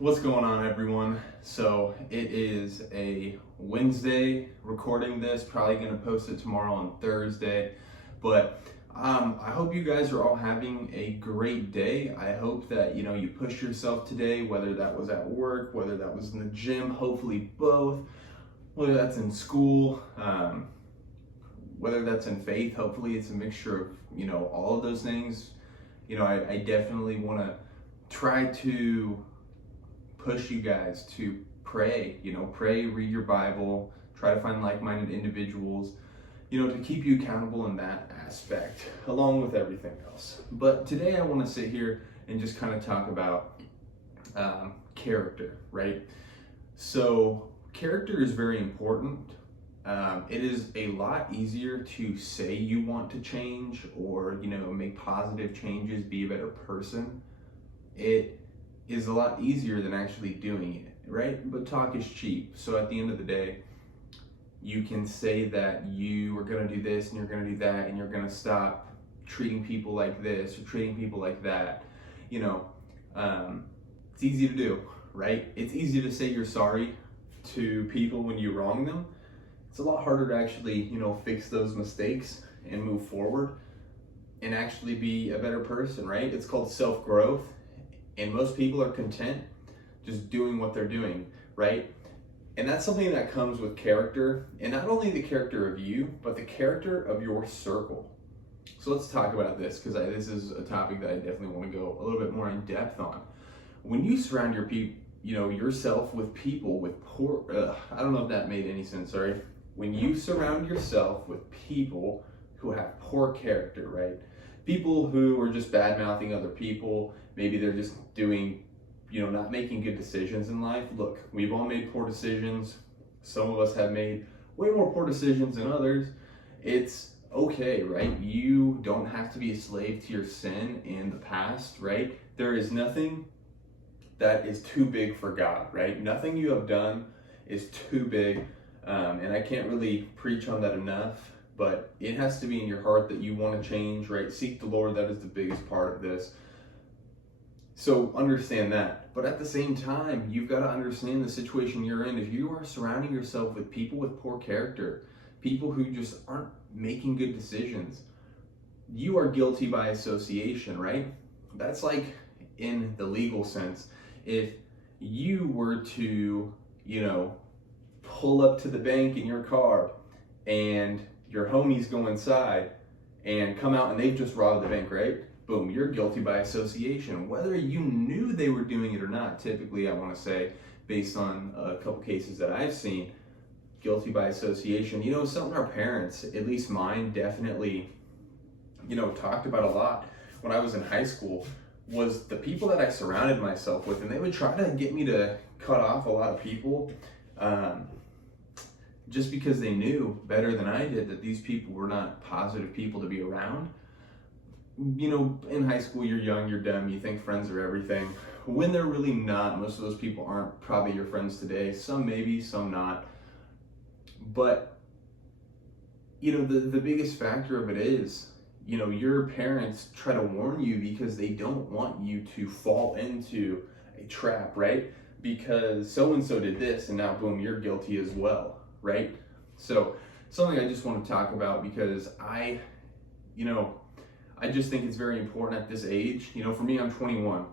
What's going on, everyone? So it is a Wednesday recording this, probably going to post it tomorrow on Thursday. But I hope you guys are all having a great day. I hope that you push yourself today, whether that was at work, whether that was in the gym, hopefully both, whether that's in school, whether that's in faith. Hopefully it's a mixture of all of those things. I definitely want to try to push you guys to pray, pray, read your Bible, try to find like-minded individuals, to keep you accountable in that aspect, along with everything else. But today I want to sit here and just kind of talk about character, right? So character is very important. It is a lot easier to say you want to change or, make positive changes, be a better person. It is a lot easier than actually doing it, right? But talk is cheap. So at the end of the day, you can say that you are going to do this and you're going to do that and you're going to stop treating people like this or treating people like that. It's easy to do, right? It's easy to say you're sorry to people when you wrong them. It's a lot harder to actually, fix those mistakes and move forward and actually be a better person, right? It's called self-growth. And most people are content just doing what they're doing, right? And that's something that comes with character, and not only the character of you, but the character of your circle. So let's talk about this, because this is a topic that I definitely want to go a little bit more in depth on. When you surround yourself with people with poor, I don't know if that made any sense, sorry. When you surround yourself with people who have poor character, right? People who are just bad-mouthing other people, maybe they're just doing, not making good decisions in life. Look, we've all made poor decisions. Some of us have made way more poor decisions than others. It's okay, right? You don't have to be a slave to your sin in the past, right? There is nothing that is too big for God, right? Nothing you have done is too big, and I can't really preach on that enough. But it has to be in your heart that you want to change, right? Seek the Lord. That is the biggest part of this. So understand that. But at the same time, you've got to understand the situation you're in. If you are surrounding yourself with people with poor character, people who just aren't making good decisions, you are guilty by association, right? That's like in the legal sense. If you were to, pull up to the bank in your car and your homies go inside and come out and they've just robbed the bank, right? Boom, you're guilty by association. Whether you knew they were doing it or not, typically I want to say, based on a couple cases that I've seen, guilty by association. Something our parents, at least mine, definitely, talked about a lot when I was in high school was the people that I surrounded myself with, and they would try to get me to cut off a lot of people, just because they knew better than I did that these people were not positive people to be around. In high school, you're young, you're dumb, you think friends are everything, when they're really not. Most of those people aren't probably your friends today. Some maybe, some not. But, the biggest factor of it is, your parents try to warn you because they don't want you to fall into a trap, right? Because so-and-so did this, and now boom, you're guilty as well. Right? So something I just want to talk about because I just think it's very important at this age. For me, I'm 21.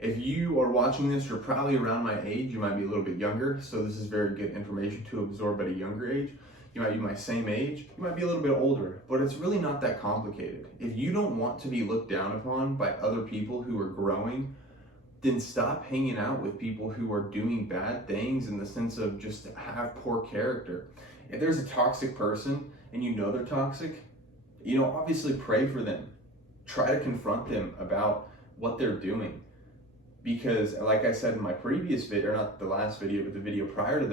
If you are watching this, you're probably around my age. You might be a little bit younger, so this is very good information to absorb at a younger age. You might be my same age. You might be a little bit older, but it's really not that complicated. If you don't want to be looked down upon by other people who are growing, then stop hanging out with people who are doing bad things in the sense of just have poor character. If there's a toxic person and they're toxic, obviously pray for them. Try to confront them about what they're doing. Because like I said in my previous video, or not the last video, but the video prior to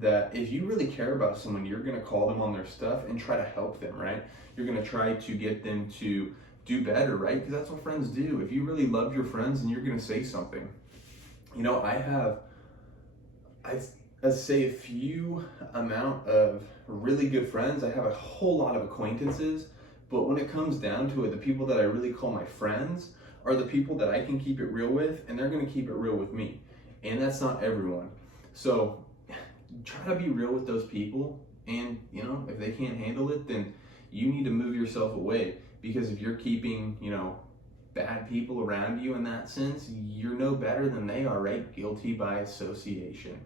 that if you really care about someone, you're going to call them on their stuff and try to help them, right? You're going to try to get them to do better, right? Because that's what friends do. If you really love your friends, then you're going to say something. I'd say a few amount of really good friends. I have a whole lot of acquaintances, but when it comes down to it, the people that I really call my friends are the people that I can keep it real with, and they're going to keep it real with me. And that's not everyone. So try to be real with those people, and if they can't handle it, then you need to move yourself away, because if you're keeping bad people around you in that sense, you're no better than they are, right? Guilty by association.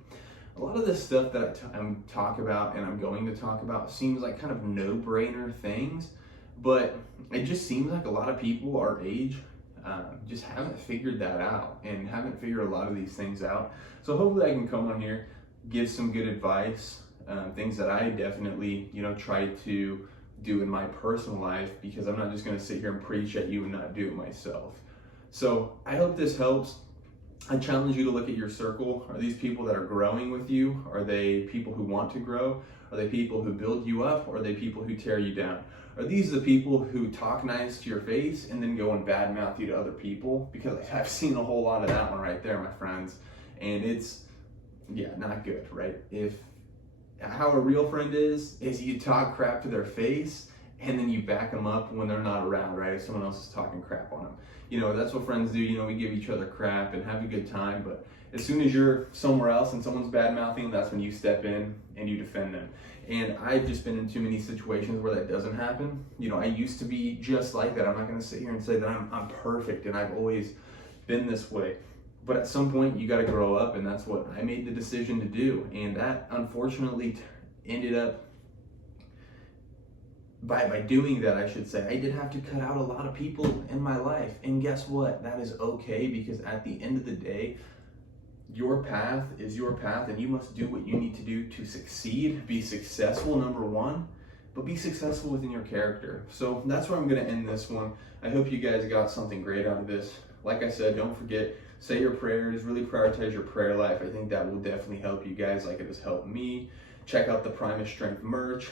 A lot of this stuff that I'm talk about and I'm going to talk about seems like kind of no-brainer things, but it just seems like a lot of people our age just haven't figured that out and haven't figured a lot of these things out. So hopefully I can come on here, give some good advice, things that I definitely try to do in my personal life, because I'm not just going to sit here and preach at you and not do it myself. So I hope this helps. I challenge you to look at your circle. Are these people that are growing with you? Are they people who want to grow? Are they people who build you up? Or are they people who tear you down? Are these the people who talk nice to your face and then go and badmouth you to other people? Because I've seen a whole lot of that one right there, my friends. And it's, not good, right? How a real friend is you talk crap to their face and then you back them up when they're not around, right? If someone else is talking crap on them. That's what friends do. We give each other crap and have a good time, but as soon as you're somewhere else and someone's bad mouthing, that's when you step in and you defend them. And I've just been in too many situations where that doesn't happen. I used to be just like that. I'm not going to sit here and say that I'm perfect and I've always been this way. But at some point you got to grow up, and that's what I made the decision to do. And that unfortunately ended up, by doing that, I should say, I did have to cut out a lot of people in my life. And guess what? That is okay, because at the end of the day, your path is your path, and you must do what you need to do to succeed, be successful, number one, but be successful within your character. So that's where I'm going to end this one. I hope you guys got something great out of this. Like I said, don't forget, say your prayers, really prioritize your prayer life. I think that will definitely help you guys like it has helped me. Check out the Primus Strength merch,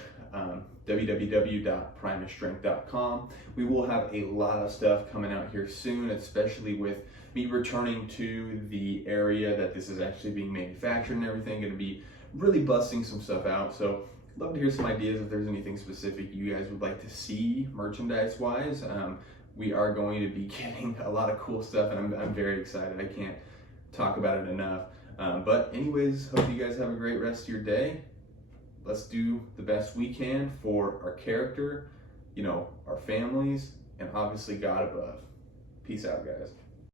www.primusstrength.com. We will have a lot of stuff coming out here soon, especially with me returning to the area that this is actually being manufactured and everything. Going to be really busting some stuff out. So love to hear some ideas if there's anything specific you guys would like to see merchandise-wise. We are going to be getting a lot of cool stuff, and I'm very excited. I can't talk about it enough. But anyways, hope you guys have a great rest of your day. Let's do the best we can for our character, our families, and obviously God above. Peace out, guys.